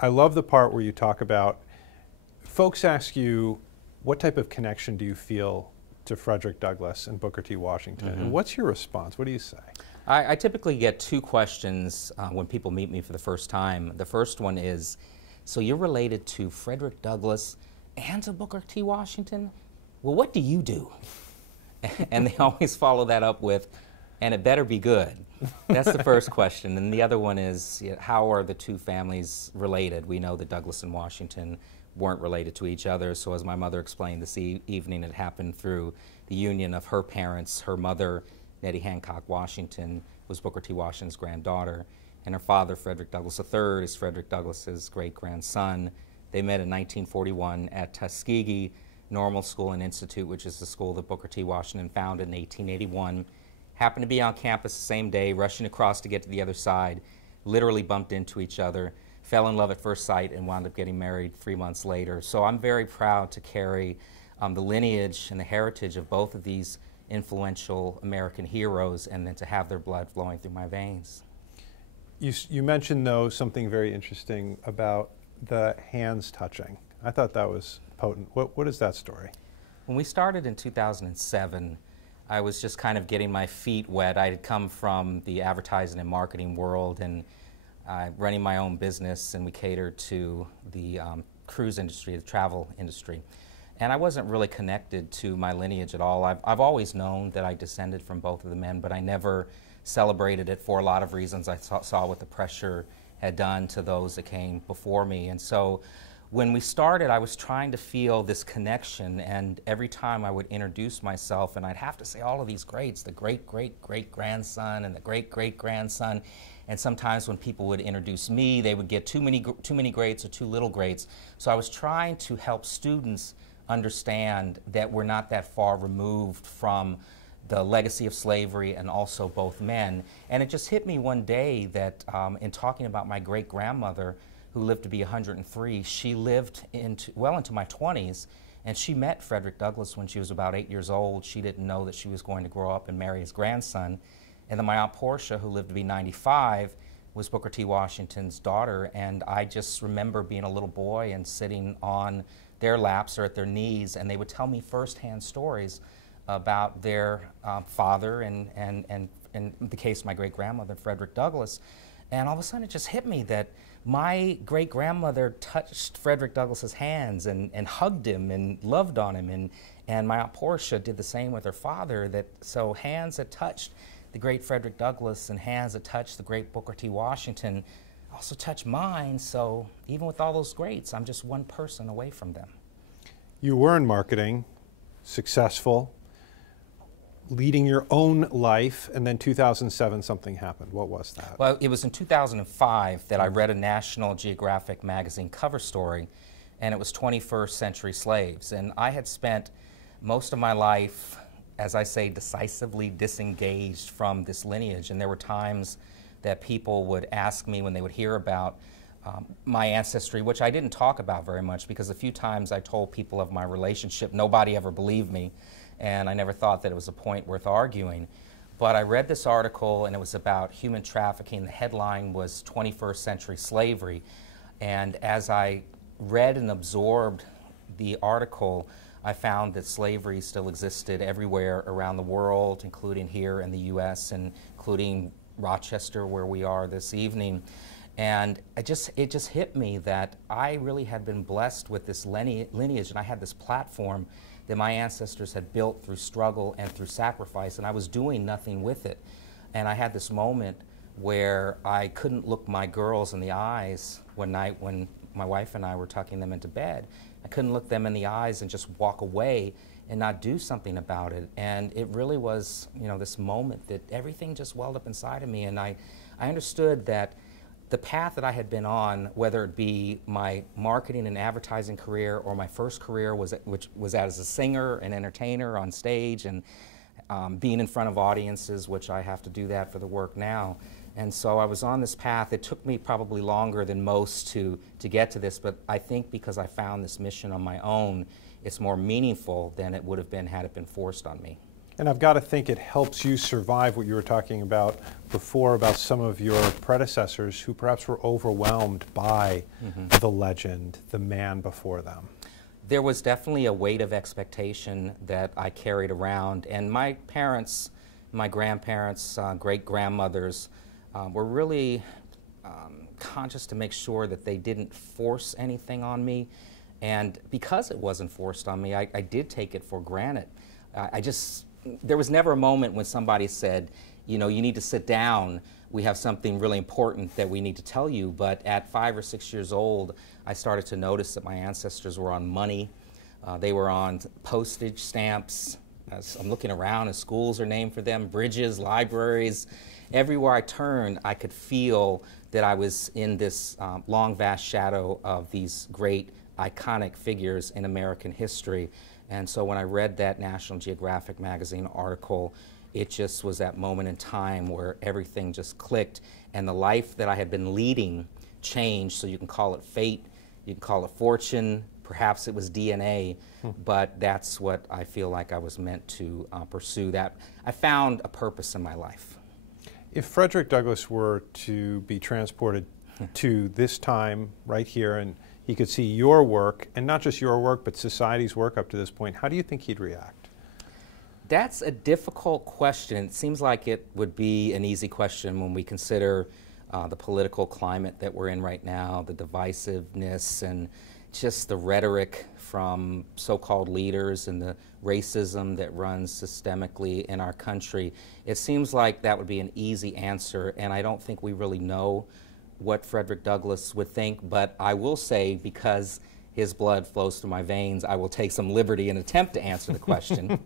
I love the part where you talk about, folks ask you, what type of connection do you feel to Frederick Douglass and Booker T. Washington? And what's your response? What do you say? I typically get two questions when people meet me for the first time. The first one is, so you're related to Frederick Douglass and to Booker T. Washington? Well, what do you do? And they always follow that up with, and it better be good. That's the first question. And the other one is, how are the two families related? We know that Douglass and Washington weren't related to each other. So as my mother explained this evening, it happened through the union of her parents. Her mother, Nettie Hancock Washington, was Booker T. Washington's granddaughter. And her father, Frederick Douglass III, is Frederick Douglass's great-grandson. They met in 1941 at Tuskegee Normal School and Institute, which is the school that Booker T. Washington founded in 1881. Happened to be on campus the same day, rushing across to get to the other side, literally bumped into each other, fell in love at first sight, and wound up getting married 3 months later. So I'm very proud to carry the lineage and the heritage of both of these influential American heroes, and then to have their blood flowing through my veins. You mentioned, though, something very interesting about the hands touching. I thought that was potent. What is that story? When we started in 2007, I was just kind of getting my feet wet. I had come from the advertising and marketing world and running my own business, and we catered to the cruise industry, the travel industry. And I wasn't really connected to my lineage at all. I've always known that I descended from both of the men, but I never celebrated it for a lot of reasons. I saw what the pressure had done to those that came before me. And so when we started, I was trying to feel this connection, and every time I would introduce myself, and I'd have to say all of these greats, the great-great-great-grandson and the great-great-grandson, and sometimes when people would introduce me, they would get too many greats or too little greats. So I was trying to help students understand that we're not that far removed from the legacy of slavery and also both men. And it just hit me one day that in talking about my great-grandmother, who lived to be 103, she lived well into my 20s, and she met Frederick Douglass when she was about 8 years old. She didn't know that she was going to grow up and marry his grandson. And then my Aunt Portia, who lived to be 95, was Booker T. Washington's daughter, and I just remember being a little boy and sitting on their laps or at their knees, and they would tell me firsthand stories about their father and in the case of my great-grandmother, Frederick Douglass. And all of a sudden it just hit me that my great-grandmother touched Frederick Douglass's hands and hugged him and loved on him, and my Aunt Portia did the same with her father. So hands that touched the great Frederick Douglass and hands that touched the great Booker T. Washington also touched mine. So even with all those greats, I'm just one person away from them. You were in marketing, successful, leading your own life, and then 2007 something happened. What was that? Well, it was in 2005 that I read a National Geographic magazine cover story, and it was 21st Century Slaves. And I had spent most of my life, as I say, decisively disengaged from this lineage. And there were times that people would ask me when they would hear about my ancestry, which I didn't talk about very much, because a few times I told people of my relationship, nobody ever believed me. And I never thought that it was a point worth arguing. But I read this article, and it was about human trafficking. The headline was 21st Century Slavery. And as I read and absorbed the article, I found that slavery still existed everywhere around the world, including here in the U.S. and including Rochester, where we are this evening. And it just hit me that I really had been blessed with this lineage, and I had this platform that my ancestors had built through struggle and through sacrifice, and I was doing nothing with it. And I had this moment where I couldn't look my girls in the eyes one night when my wife and I were tucking them into bed. I couldn't look them in the eyes and just walk away and not do something about it. And it really was, this moment that everything just welled up inside of me, and I understood that the path that I had been on, whether it be my marketing and advertising career or my first career, which was as a singer and entertainer on stage and being in front of audiences, which I have to do that for the work now. And so I was on this path. It took me probably longer than most to get to this, but I think because I found this mission on my own, it's more meaningful than it would have been had it been forced on me. And I've got to think it helps you survive what you were talking about before about some of your predecessors who perhaps were overwhelmed by the legend, the man before them. There was definitely a weight of expectation that I carried around, and my parents, my grandparents, great-grandmothers were really conscious to make sure that they didn't force anything on me. And because it wasn't forced on me, I did take it for granted. There was never a moment when somebody said, you know, you need to sit down, we have something really important that we need to tell you. But at 5 or 6 years old, I started to notice that my ancestors were on money. They were on postage stamps. As I'm looking around, and schools are named for them, bridges, libraries. Everywhere I turned, I could feel that I was in this long, vast shadow of these great, iconic figures in American history. And so when I read that National Geographic magazine article, it just was that moment in time where everything just clicked, and the life that I had been leading changed. So you can call it fate, you can call it fortune, perhaps it was DNA, but that's what I feel like I was meant to pursue. That I found a purpose in my life. If Frederick Douglass were to be transported to this time right here, and he could see your work, and not just your work, but society's work up to this point, how do you think he'd react? That's a difficult question. It seems like it would be an easy question when we consider the political climate that we're in right now, the divisiveness, and just the rhetoric from so-called leaders and the racism that runs systemically in our country. It seems like that would be an easy answer, and I don't think we really know what Frederick Douglass would think, but I will say, because his blood flows through my veins, I will take some liberty and attempt to answer the question.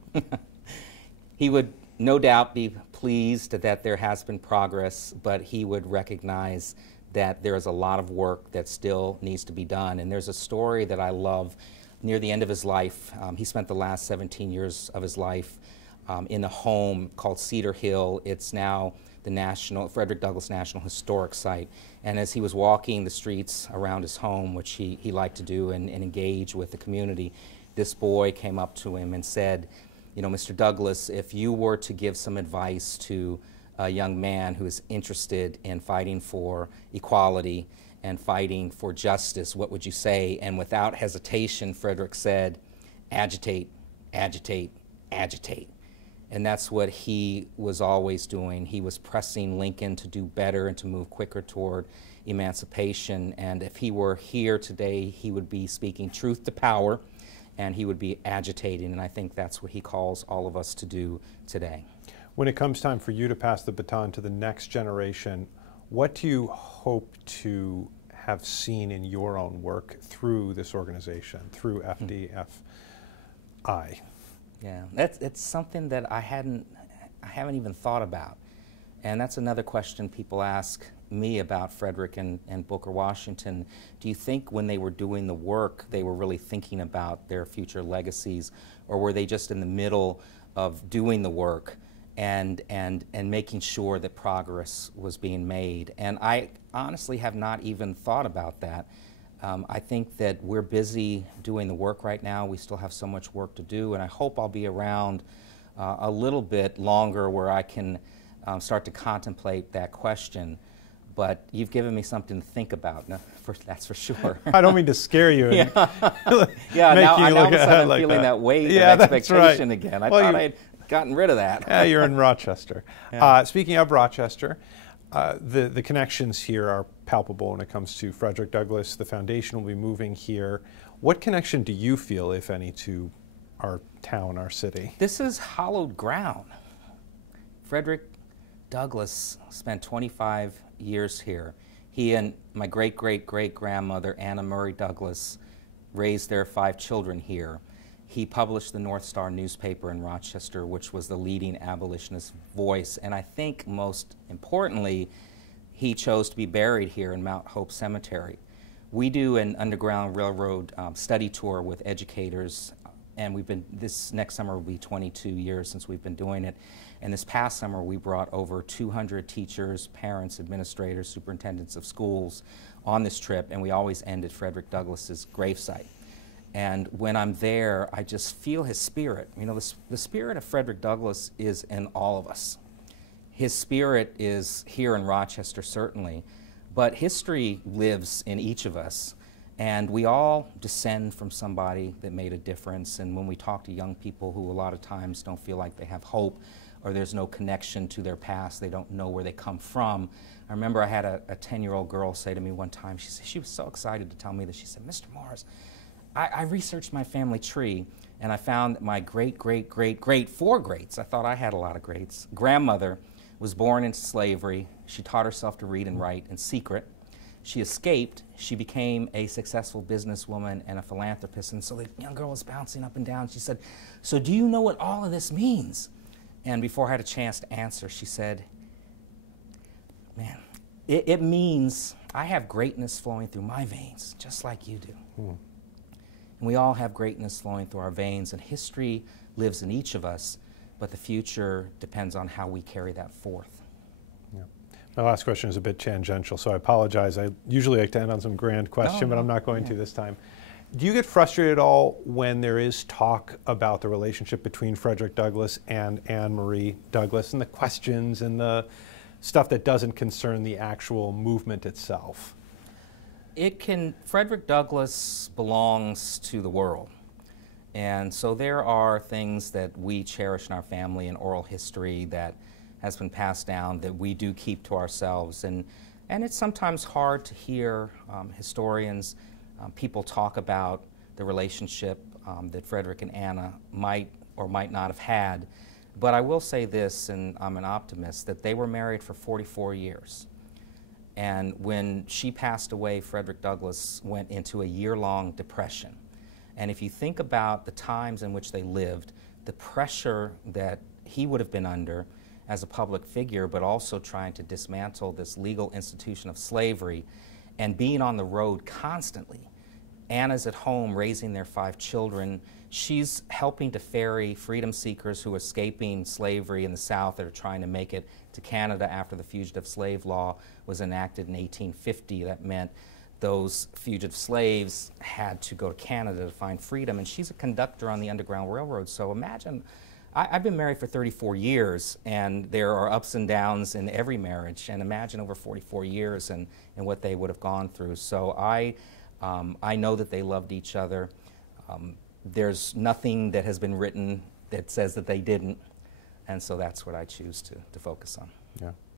He would no doubt be pleased that there has been progress, but he would recognize that there is a lot of work that still needs to be done. And there's a story that I love near the end of his life. He spent the last 17 years of his life in a home called Cedar Hill. It's now the Frederick Douglass National Historic Site. And as he was walking the streets around his home, which he liked to do and engage with the community, this boy came up to him and said, you know, Mr. Douglass, if you were to give some advice to a young man who is interested in fighting for equality and fighting for justice, what would you say? And without hesitation, Frederick said, agitate, agitate, agitate. And that's what he was always doing. He was pressing Lincoln to do better and to move quicker toward emancipation. And if he were here today, he would be speaking truth to power, and he would be agitating. And I think that's what he calls all of us to do today. When it comes time for you to pass the baton to the next generation, what do you hope to have seen in your own work through this organization, through FDFI? Yeah, it's something that I haven't even thought about. And that's another question people ask me about Frederick and Booker Washington. Do you think when they were doing the work, they were really thinking about their future legacies, or were they just in the middle of doing the work and making sure that progress was being made? And I honestly have not even thought about that. I think that we're busy doing the work right now. We still have so much work to do, and I hope I'll be around a little bit longer where I can start to contemplate that question. But you've given me something to think about, that's for sure. I don't mean to scare you. Yeah, now all of a sudden I'm feeling that weight of expectation again. I thought I'd gotten rid of that. Yeah, you're in Rochester. Yeah. Speaking of Rochester, the connections here are palpable when it comes to Frederick Douglass. The foundation will be moving here. What connection do you feel, if any, to our town, our city? This is hallowed ground. Frederick Douglass spent 25 years here. He and my great-great-great-grandmother, Anna Murray Douglass, raised their 5 children here. He published the North Star newspaper in Rochester, which was the leading abolitionist voice. And I think most importantly, he chose to be buried here in Mount Hope Cemetery. We do an Underground Railroad study tour with educators, and this next summer will be 22 years since we've been doing it. And this past summer, we brought over 200 teachers, parents, administrators, superintendents of schools on this trip, and we always end at Frederick Douglass's gravesite. And when I'm there, I just feel his spirit. You know, the spirit of Frederick Douglass is in all of us. His spirit is here in Rochester, certainly, but history lives in each of us. And we all descend from somebody that made a difference. And when we talk to young people who a lot of times don't feel like they have hope or there's no connection to their past, they don't know where they come from. I remember I had a 10-year-old girl say to me one time, she was so excited to tell me that, she said, "Mr. Morris, I researched my family tree and I found that my four greats, I thought I had a lot of greats, grandmother was born into slavery. She taught herself to read and write in secret. She escaped. She became a successful businesswoman and a philanthropist." And so the young girl was bouncing up and down. She said, "So do you know what all of this means?" And before I had a chance to answer, she said, "Man, it means I have greatness flowing through my veins, just like you do." And we all have greatness flowing through our veins, and history lives in each of us, but the future depends on how we carry that forth. My last question is a bit tangential, so I apologize. I usually like to end on some grand question, but I'm not going to this time. Do you get frustrated at all when there is talk about the relationship between Frederick Douglass and Anne Marie Douglass and the questions and the stuff that doesn't concern the actual movement itself? Frederick Douglass belongs to the world. And so there are things that we cherish in our family and oral history that has been passed down that we do keep to ourselves. And it's sometimes hard to hear historians, people talk about the relationship that Frederick and Anna might or might not have had. But I will say this, and I'm an optimist, that they were married for 44 years. And when she passed away, Frederick Douglass went into a year-long depression. And if you think about the times in which they lived, the pressure that he would have been under as a public figure, but also trying to dismantle this legal institution of slavery and being on the road constantly. Anna's at home raising their 5 children. She's helping to ferry freedom seekers who are escaping slavery in the South that are trying to make it to Canada after the Fugitive Slave Law was enacted in 1850. That meant those fugitive slaves had to go to Canada to find freedom, and she's a conductor on the Underground Railroad. So imagine, I've been married for 34 years, and there are ups and downs in every marriage, and imagine over 44 years and what they would have gone through. So I know that they loved each other. There's nothing that has been written that says that they didn't, and so that's what I choose to focus on. Yeah.